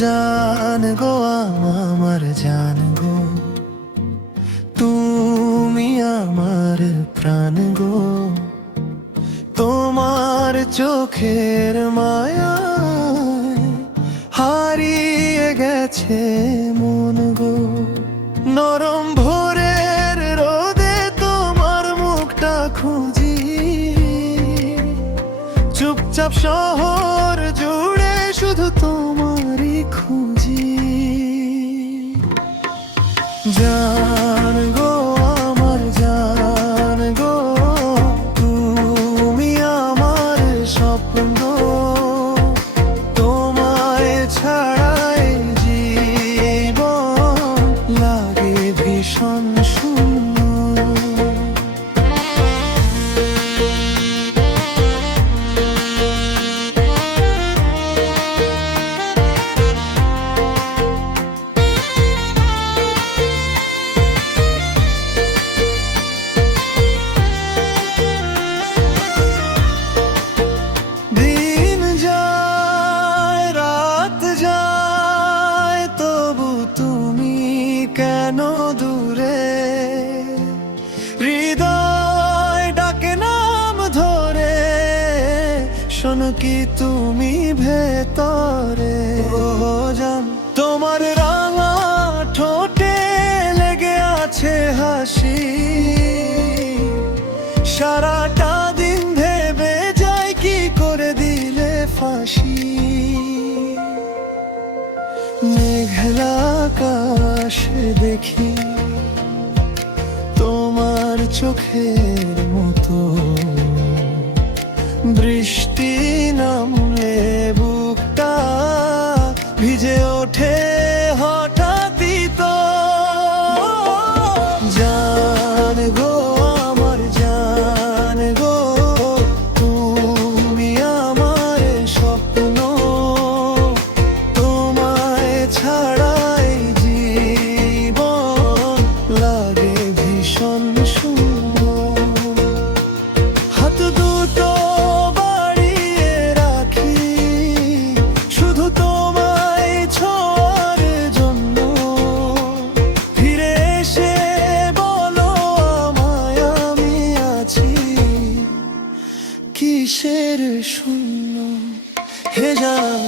জান গো আমার জান গো, তুমি আমার প্রাণ গো। তোমার চোখের মায়ায় হারিয়ে গেছে মন গো। নরম ভোরের রোদে তোমার মুখটা খুঁজি, চুপচাপ শহর জুড়ে শুধু তোমারই খুঁজি। জান গো আমার জান গো, তুমি আমার স্বপ্ন। তোমায় ছাড়াই জীবন লাগে ভীষণ শূন্য। কেন দূরে হৃদয় ডাকে নাম ধরে, শোনো কি তুমি ভেতরে? ও জান তোমার রাঙা ঠোঁটে লেগে আছে হাসি, সারাটা দিন ভেবে যাই কি করে দিলে ফাঁসি। মেঘলা আকাশে দেখি তোমার চোখের মতো, বৃষ্টি নামলে বুকটা ভিজে ওঠে হঠাৎই তো। জান গো আমার জান গো, তুমি আমার স্বপ্ন। তোমায় ছাড়াই জীবন লাগে ভীষণ শূন্য। হাত দুটো বাড়িয়ে রাখি শুধু তোমায় ছোঁয়ার জন্য। ফিরে এসে বলো আমায় আমি আছি কিসের শূন্য। হে জান